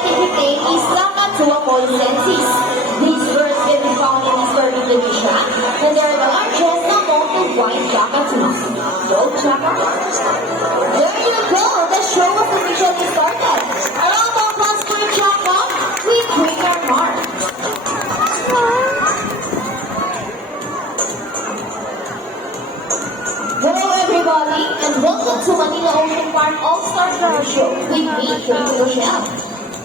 scientific name is Lacatoapolensis. These birds can be found in eastern Indonesia, and they are the largest among the white cockatoos. So, Chaka, there you go. The show was officially started. A round of applause for Chaka with Trainer Mark. Hello everybody, and welcome to Manila Ocean Park Allstar Car Show with me, Trainer Rochelle.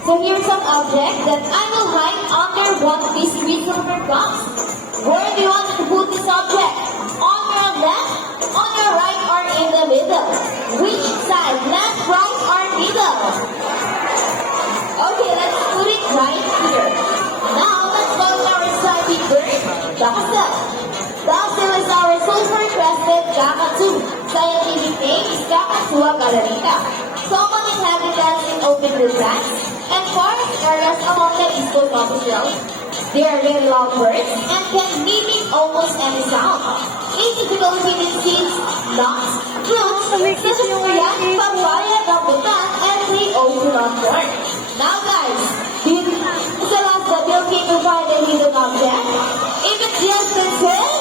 So here's some object that I will hide under one of these three silver cups. Where do you want to put this object? On your left, on your right, or in the middle? Which side? Left, right, or middle? Okay, let's put it right here. Now, let's go to our exciting bird, Chaka. Dactyl is our sulfur-crested cockatoo. Scientific name is Cakatua galarina. Common inhabitants in open wetlands and forest areas along the eastern coastal. They are very loud birds and can mimic almost any sound. It typically feeds seeds, nuts, fruits, such as durian, papaya, rambutan, and they also love corn. Now guys, it's the last that you'll keep to find a hidden object. If it's yes and well,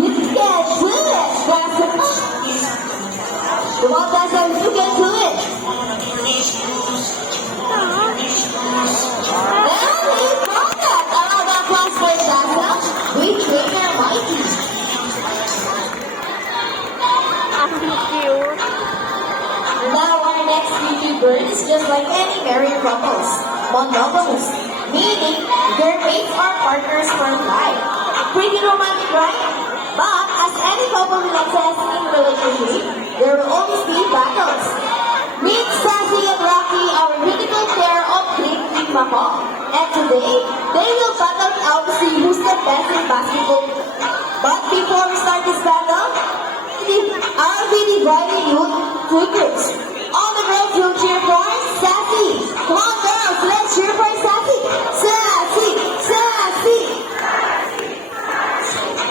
you can do it. Come on guys, you can do it. Cute. Now our next beauty bird is just like any married couples, monogamous, meaning their mates are partners for life. Pretty romantic, right? But as any couple will assess in relationship, there will always be battles. Meet Sassy and Rocky, our beautiful pair of Greek Big Mako. And today, they will battle it out to see who's the best in basketball. But before we start this battle, I'll be dividing you to groups. All the girls will cheer for Sassy. Come on girls, let's cheer for Sassy. Sassy, Sassy.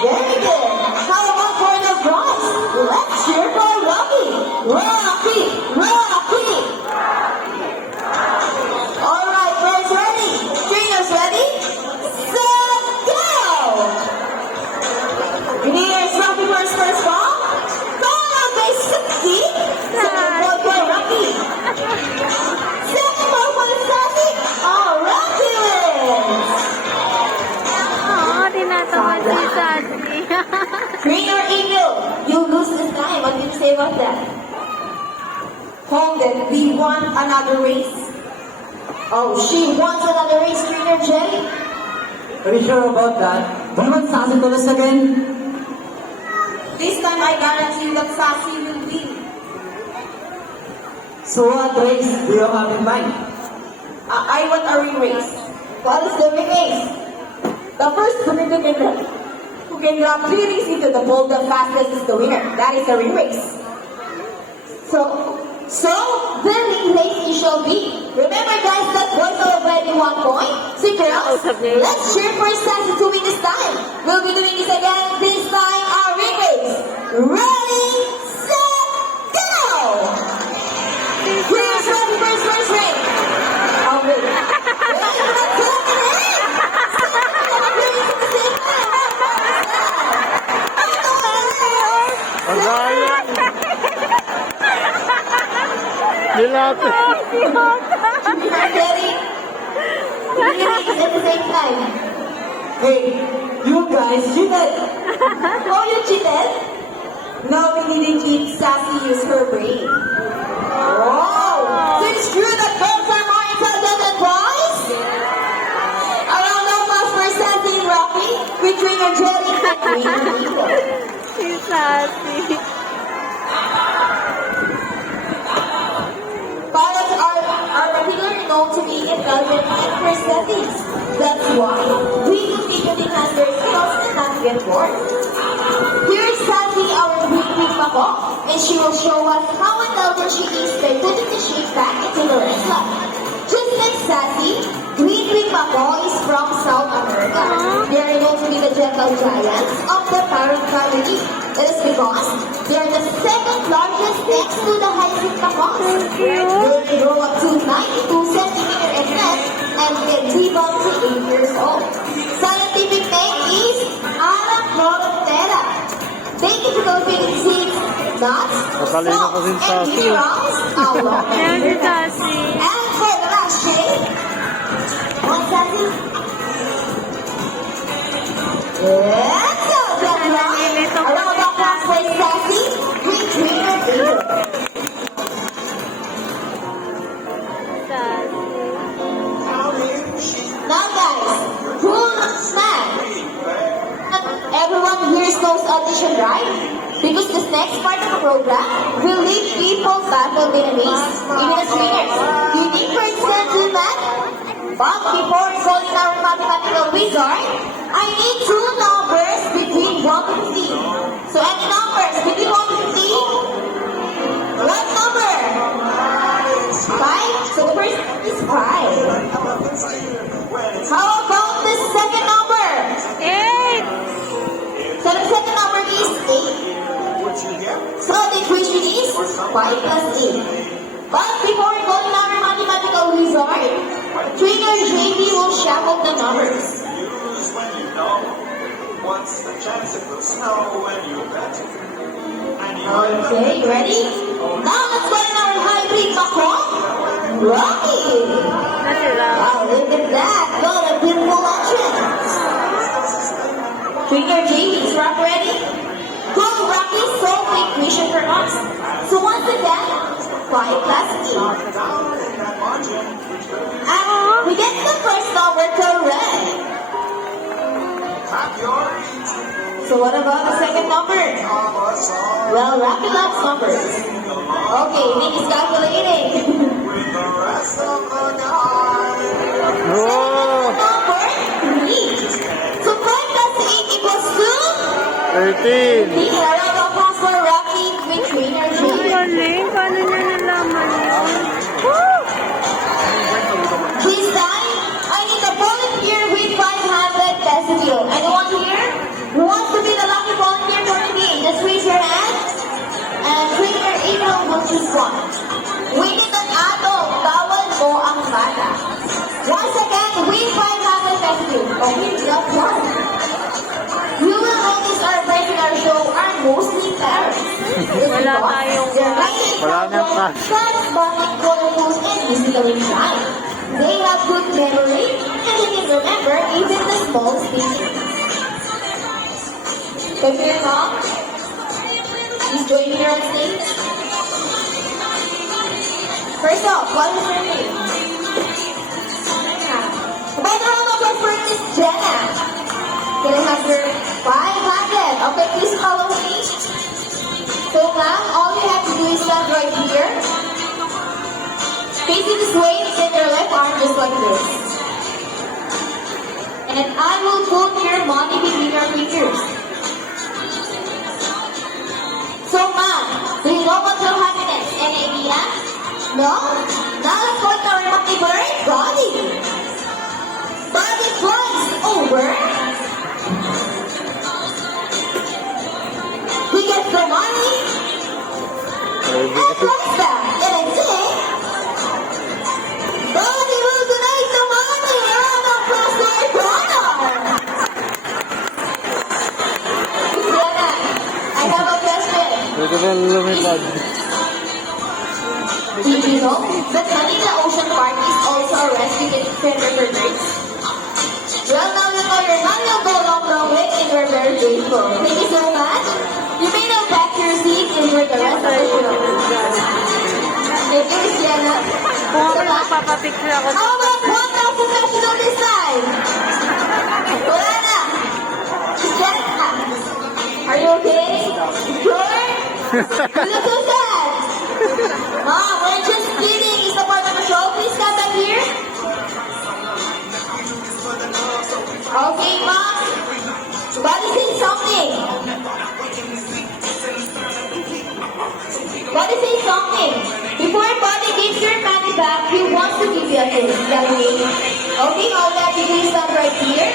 Very good. How about for the bronze? Let's cheer for Rocky. Rocky, Rocky. All right, girls ready? Trainers ready? Set, go. You need your Rocky first ball? Second ball for Rocky. Second ball for Sassy. Oh, Rocky wins. Tinatawa si Sassy. Green or eagle? You lose this time. What do you say about that? Hold it. We want another race. Oh, she wants another race, Trainer Jerry. Are you sure about that? Do you want Sassy to lose again? This time I guarantee that Sassy will win. So what race do you have in mind? I want a ring race. What is the ring race? The first one who can grab 3 rings into the bowl the fastest is the winner. That is the ring race. So the ring race it shall be. Remember guys that boys already 1 point. So girls, let's cheer for Sassy to win this time. We'll be doing this again. This time our ring race. Ready, set, go! Here's ready first ring. Oh wait. Dilata. Ready? At the same time. Hey, you guys cheated! Oh, you cheated? No, we didn't cheat. Sassy used her brain. Oh! So it's true that girls are more intelligent than boys? Around of us for Sassy and Rocky, with Trainer Jelly and Trainer Nico. Si Sassy. Pilots are particularly known to be intelligent and personalities. That's why we compete to enhance their skills and not get bored. Here's Sassy, our Big Mako, and she will show us how intelligent she is by putting the shape back into the wrestler. Just like Sassy, Green Big Mako is from South America. They are able to be the gentle giants of the parrot family. That is because they are the second largest next to the hyacinth macos. They grow up to 92 centimeters in length Talino ko din sa and he rounds along Ayan si your back. Sassy. And for the last shake, one Sassy. Let's go, Deborah. Nalilito A pa round si of applause for Sassy. Between your fingers. Sassy. Now guys, rule man. Everyone here knows audition, right? Because this next part of the program will leave people baffled in a maze, even the screeners. Do you think we're gentlemen? But before calling our mathematical wizard, I need two numbers between 1 to 15. So any numbers between 1 to 15? What number? 5? So the first is 5. How about the second number? 8. So the second number is 8. So the equation is 5 plus 8. But before we go in our mathematical wizard, trainer JP will shuffle the numbers. Use when you know. What's the chance it will snow when you bet? And you Okay, ready? Now let's go in our hybrid Macron. Rocky! Na sila. Wow, look at that. Got a beautiful entrance. Trainer JP, is Rock ready? Go, Rocky, solve the equation for us. So once again, 5 plus 8. And we get the first number correct. So what about the second number? Well, Rocky loves numbers. Okay, Nick is calculating. Oh, Number 3. So 5 plus 8 equals 2. 13. The round of applause for Rocky with trainer Ang JP. galing. Paano niya nalaman yun? This time, I need a volunteer with 500 pesos bill. Anyone here who wants to be the lucky volunteer for the game? Just raise your hand. And trainer April will choose one. We need an adult. Bawal mo ang bata. Once again, with 500 pesos bill. Okay, just one. You will notice our friends in our show are mostly parents. Wala tayong Wala nang cash. Fast, bonding, colorful, and musically inclined. They have good memory, and they can remember even the small things. Come here, Mom. Please join me here on stage. First off, what is her name? By the round of applause for Miss Jenna. Can I have your 500? Okay, please follow me. So, ma'am, all you have to do is stand right here. Facing this way, extend your left arm just like this. And I will put your money between your fingers. So, ma'am, do you know what will happen next? Any idea? No? Now let's go to our monkey bird body. Body flies over. We get the money. And flies back. And I think body will donate the money. Round of applause for our donor. Sienna, I have a question. Pwede ba lumipad? Did you know that Manila Ocean Park is also a rescue center for birds? Well, now you know your money will go a long, long way, and we're very grateful. Thank you so much. You may now back to your seat and enjoy the rest of the show. Thank you, Sienna. Kung ako napapapicture ako. How about 1,000 pesos this time? Wala na. Sienna, are you okay? Sure? You look so sad. Mom, we're just kidding. It's a part of the show. Please come back here. Okay, Mom. Buddy, say something. Buddy, say something. Before Buddy gives your money back, he wants to give you a kiss. Okay, all that you do is stand right here.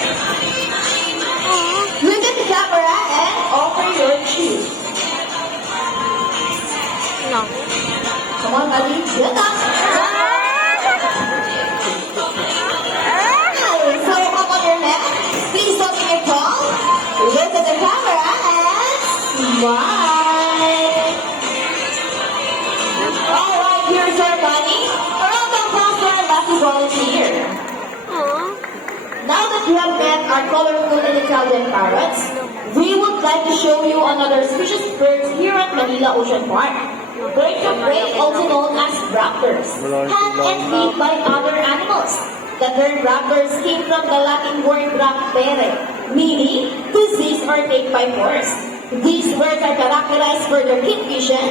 Look at the camera and offer your cheese. No. Come on, Buddy. Get up. So up on your neck. Please open your palm. Look at the camera and smile. volunteer. Aw. Now that you have met our colorful and intelligent parrots, we would like to show you another species of birds here at Manila Ocean Park. Birds of prey, also known as raptors, hunt and feed by other animals. The term raptors came from the Latin word raptere, meaning to seize or take by force. These birds are characterized for their keen vision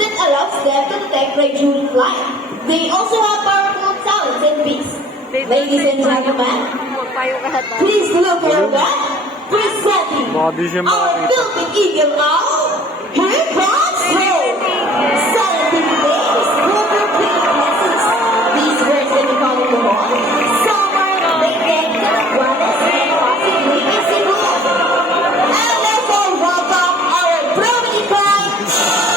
that allows them to detect prey during flight. They also have powerful talons and beaks. Ladies and gentlemen, Magpayo ka na to. please look your back. Presenting Baka di siya our makakita. building eagle of here comes home. Scientific names, water princesses. These birds can be found in the mall. Some are naked, guanas, and possibly invisible. And let's all welcome our brownie guy.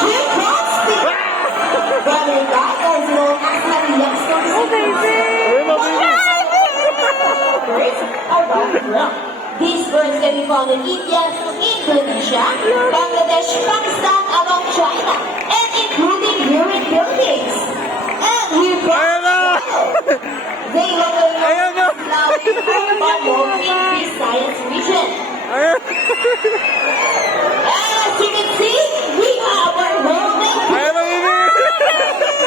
Here comes the brownie guy, also known as the youngsters. Oh, baby! Ayun na, baby. Birds are round brown. These birds can be found in India, Indonesia, Bangladesh, Pakistan, along China, and including here in Philippines. And here Ayun na! they locally Ayun na! known in the science region. Ayun! And as you can see, we have our roaming Ayun na, baby!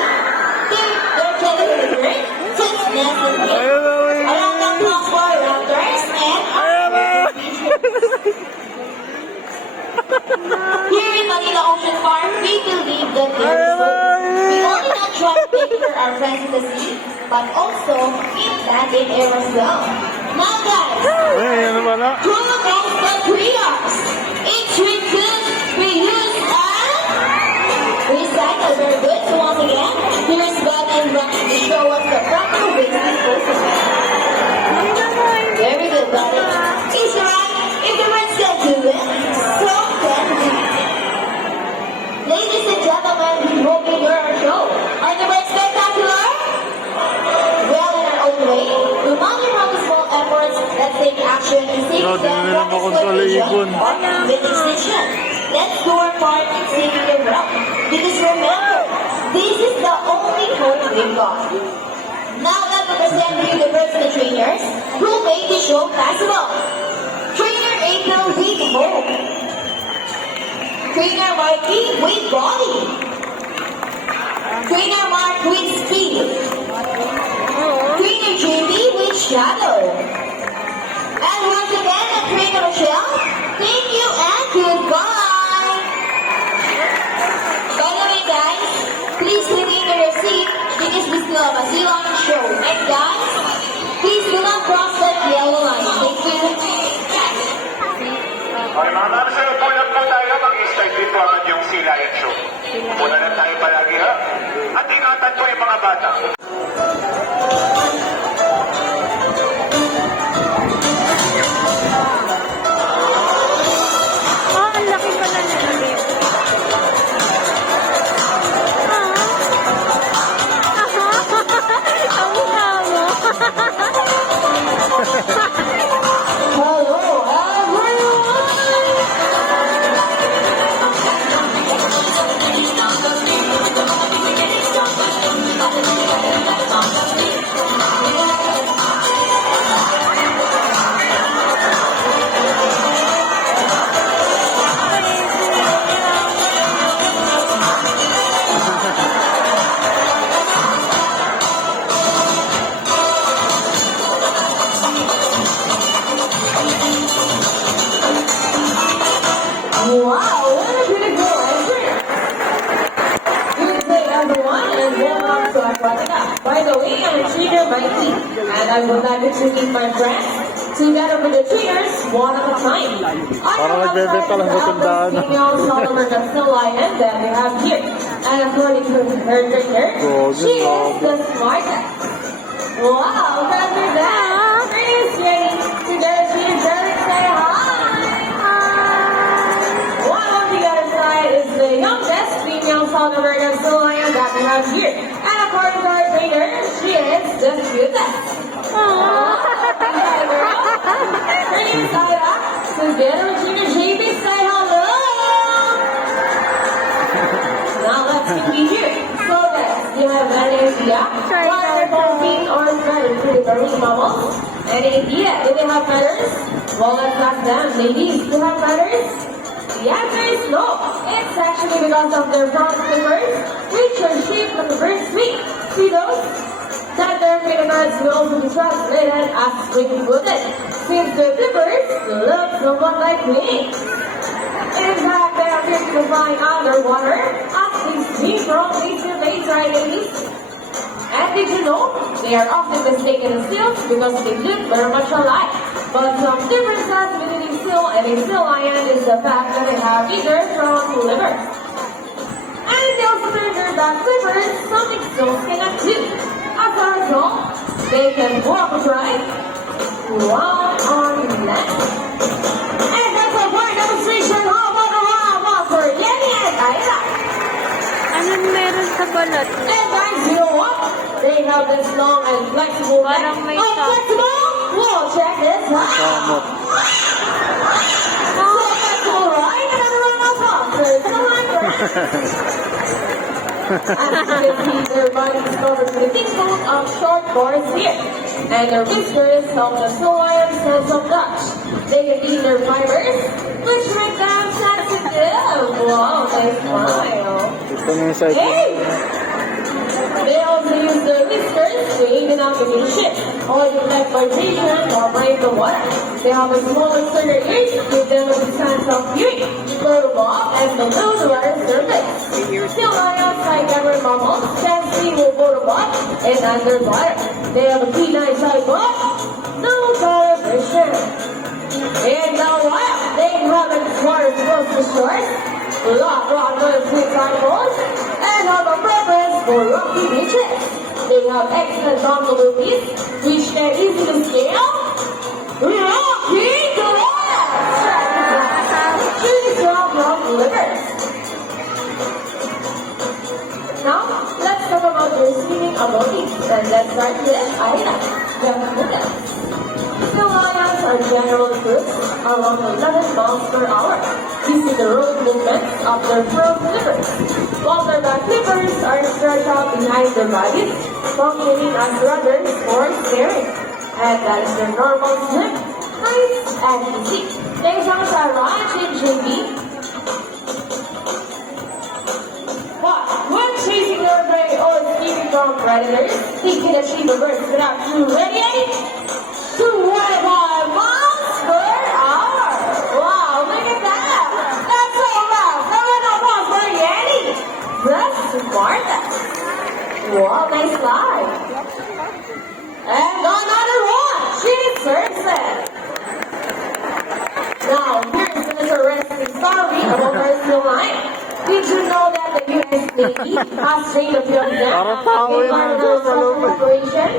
They're generally great, since nest and game. Ayun na, baby! Around the clock for raptors and Ayun na! here in Manila Ocean Park, we believe that there is hope. We only not try to take care our friends in the sea, but also in land and air as well. Now guys, Ayun na pala. who knows the 3 R's? It's reduce, reuse, and recycle. Very good. So once again, here's God and Rocky to show us the proper ways to dispose of it. Very good, buddy. It's right. If the words can do it, so can we. Ladies and gentlemen, we hope you enjoy our show. Are the birds spectacular? Well, in our own way, we monitor all the small efforts that take action in saving Grabe them na from naman makontrol ang exploitation ibon. or even extinction. Let's do our part in saving the world. Because remember, this is the only hope we've got. Now let me present to you the birds and the trainers who made the show possible. Trainer April with hope. Trainer Marky with body. Trainer Mark with speed. Trainer Jamie with shadow. And once again, the Trainer Michelle, thank you and goodbye. By the way, guys, please remain in your seat because we still have a Zealand show. And guys, please do not cross that yellow line. Thank you. Okay, mga ma'am, sir, pull up po tayo. Mag-start dito agad yung silayan show. Muna lang tayo palagi, ha? At ingatan po yung mga bata. Ah, ang laki pala niya, baby. Ang mukha mo. Hello, everyone! Wow, what a beautiful answer! Good day, everyone, and welcome to Aquatica. By the way, I'm a trainer by Lee, and I would like to meet my friends together with the trainers, one at a time. I Parang have nagbebe pa lang sa tandaan. female Solomon Dexter Lion that we have here. And according to her trainer, she is the smartest. Wow, that's her dad. Please, ready together, she's very say hi. One on the other side is the youngest female South American lion that we have here. And according to our trainer, she is the cutest. Turning side up, together with Junior JB, say hello. Now let's continue. So guys, you have have any idea what their dolphin or feathers really marine mammals? Any idea? Do they have feathers? Well, let's ask them. Ladies, do you have feathers? The answer is no. It's actually because of their front flippers, which are shaped like a bird's wing. See those? That their fingernails will also be translated as wing-footed, since their flippers look somewhat like wings. In fact, they are fit to fly underwater as they swim from base to base, right, ladies? And did you know they are often mistaken as seals because they look very much alike? But some differences between a seal and a sea lion is the fact that they have either front flippers. And they also turn their back flippers, something seals cannot do. As a result, they can walk upright while on land. And that's a fine demonstration. How about a round of for Yenny and Ayla? Anong meron sa balat mo? And guys, you know what? They have this long and flexible neck. Parang may Flexible? Well, check this out. Kamot. So flexible, right? Another round of applause. Come on, as you can see, their body is covered with a thick coat of short bars here. And their whiskers help the sea lion sense of touch. They can eat their fibers, which make them sensitive. Wow, they smile. Ito na yung side. Hey! They also use their whiskers to aid in navigation, or detect vibration or break the water. They have a small external ears to give them a sense of viewing, blow off, and the blue the water surface. Sea lions, like every mammal, can see over the bottom and underwater. They have a keen eyesight, but no color vision. In the wild, they have a water close to shore, rock with animals, and have a preference for rocky beaches. They have excellent abilities, which can easily scale rocky cliffs. These are rock livers. Now, let's talk about their swimming abilities, and let's start with Aina. Sea lions are general groups around 11 miles per hour due to the rolling movements of their front flippers, while their back flippers are stretched out behind their bodies, functioning as rudders for steering. And that is their normal swim. Nice and easy. They sound ranch in JB. But when chasing their prey or escaping from predators, they can achieve a burst without too ready. 25 miles per hour. Wow, look at that. That's so fast. Seven miles per Yenny. That's smartest. Wow, nice slide. And another one. She serves it. Now, here's an interesting story about our sea lion. Did you know that the U.S. Navy has trained a few of them in environmental operation?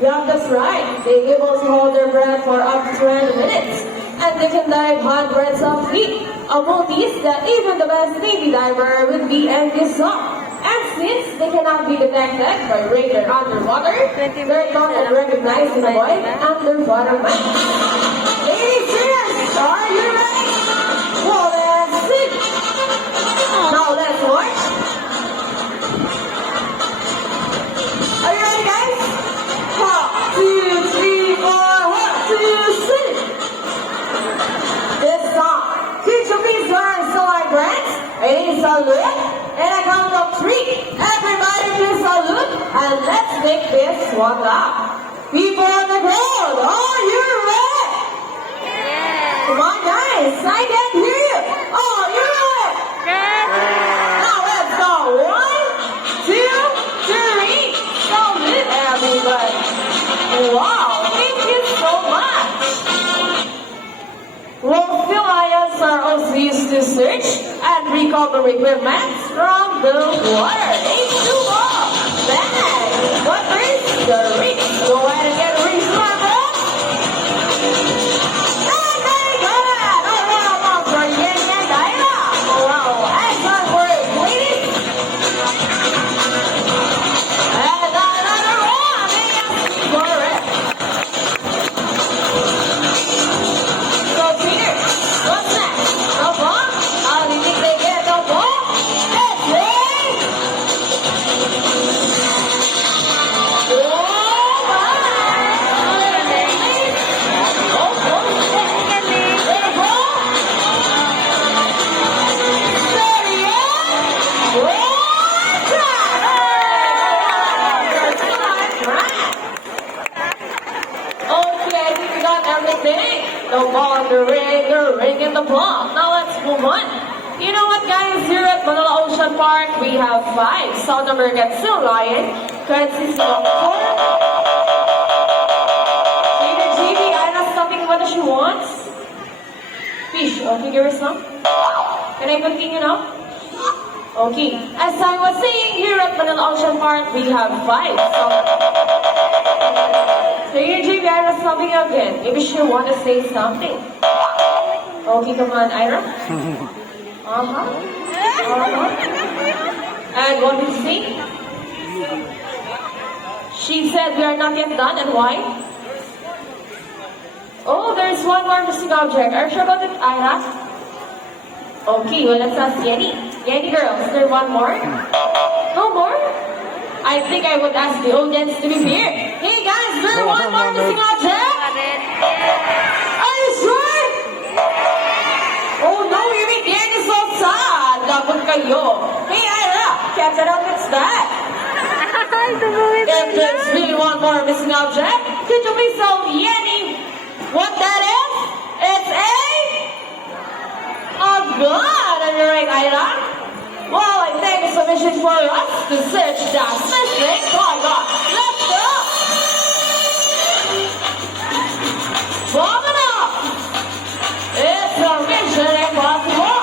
Yeah, that's right. They're able to hold their breath for up to 20 minutes. And they can dive hundreds of feet. Abilities that even the best Navy diver would be envious of. And since they cannot be detected by radar underwater, they're not recognized in the void underwater mine. Ladies, cheers! Are you ready? Well, let's see. Now let's watch. Are you ready, guys? 1, 2, 3, 4, 1, 2, 3. This time, could you please learn so I friends? Ready, salute, and I count of 3. Everybody please salute, and let's make this one up. People on the ground, are you ready? Come on, guys, I can hear you. Are you ready? Now let's go. 1, 2, 3. Salute, everybody. Wow, thank you so much. Well, sea lions are also used to search and recover equipment from the water. H2O, bag, but first, the reef. Go ahead and get reef to our breath. And very good. A round of for Yin and Aina. Wow, excellent work, ladies. And another one. For it. So, Peter, what's next? A ball? How do you think they get the ball? Let's play. The ball, the ring in the ball. Now let's move on. You know what, guys? Here at Manila Ocean Park, we have 5 South American still lying, consisting of 4. Lady GB, Ira's something what she wants. Fish, okay, give her some. Can I continue now? Okay. As I was saying, here at Manila Ocean Park, we have 5 South. Lady GB, Ira's something again. Maybe she want to say something. Okay, come on, Ira. And what did you say? She said we are not yet done, and why? Oh, there's one more missing object. Are you sure about it, Ira? Okay, well, let's ask Yenny. Yenny girl, is there one more? No more? I think I would ask the audience to be here. Hey guys, is there one more missing object? Are you sure? Oh no, you mean Yenny is so sad. Dapat kayo. Hey Ira, catch it up, it's that. If there's really one more missing object, could you please tell Yenny what that is? It's a gun. Are you right, Ira? Well, I think it's a mission for us to search that missing gun. Let's go! Bomb it up! It's a mission impossible!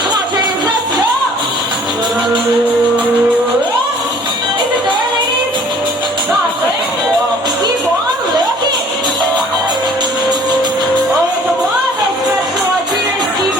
Come on, James, let's go! Is it there, ladies? Nothing. Keep on looking. Oh, come on, let's stretch our cheers. Keep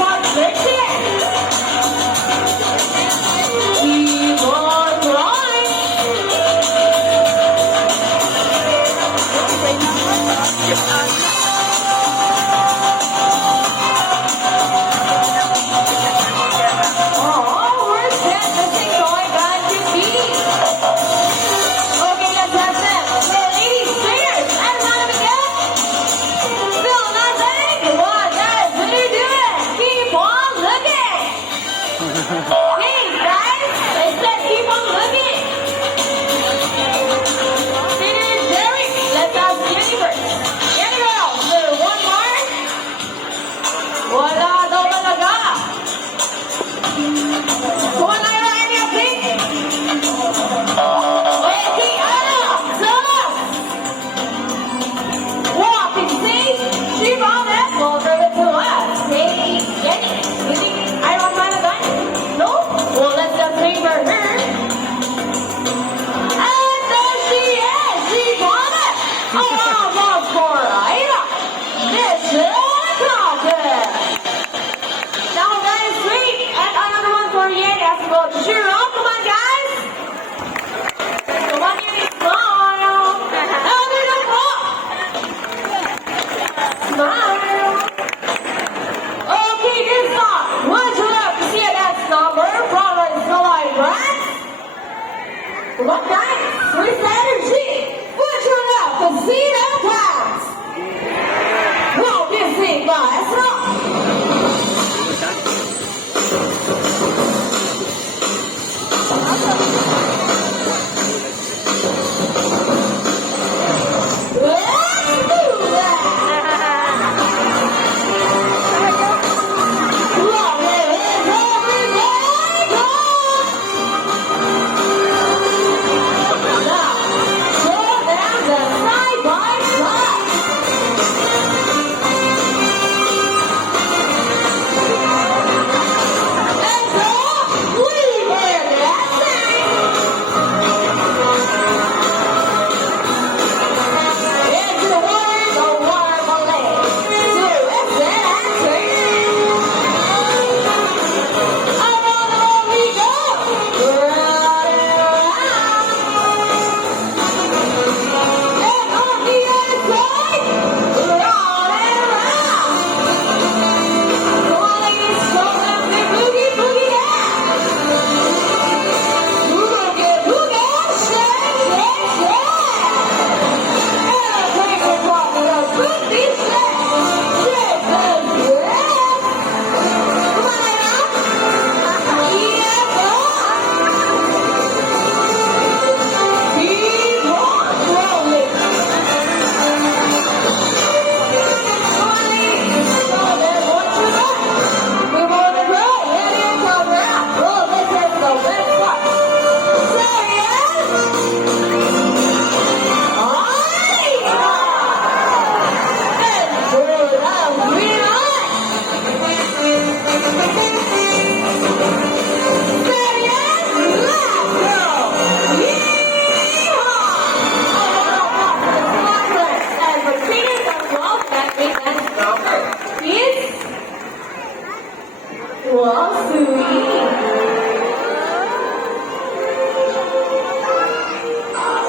Wow, sweet.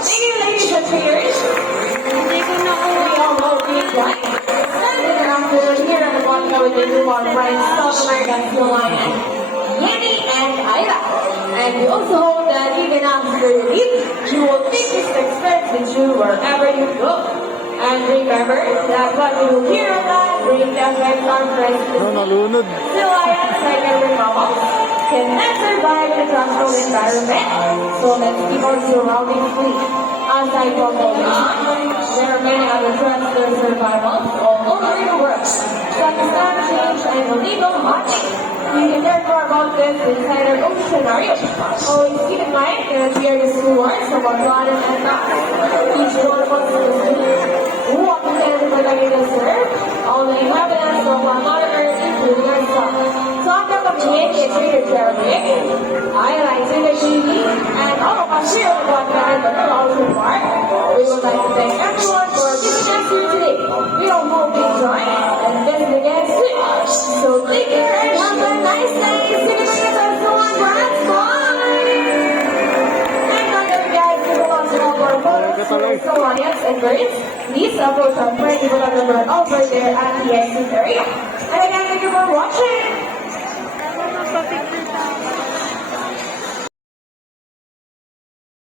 Thank you, ladies and cheers. Hindi ko nakuha. We all know being black. And after here at the bottom of the new one, right, South American Hawaiian, Yenny and Ira. And we also hope that even after you leave, you will take this experience with you wherever you go. And remember that what you hear on that will affect our friends. No, nalunod. Hawaiians like every mama cannot survive the tropical environment. So let's keep our surroundings clean. Aside from all this, there are many other threats to survival all over the world, such as climate change and illegal mining. We can learn more about this inside our own scenario. Always keep in mind that we are the stewards of our planet and earth. Each one of us is unique. Who understands the value of serve? All the inhabitants of our Mother Earth, including ourselves. So I'm the community trader Jeremy. I like to the TV, and all of us here at the podcast that are also part. We would like to thank everyone for visiting us here today. We all hope you enjoy, and visit again soon. So take care and have a nice day. See you next time. So on, friends. Bye. And other guys, who want to know more photos for Hawaiians and birds, please approach our friend number over there at the exit area. And again, thank you for watching.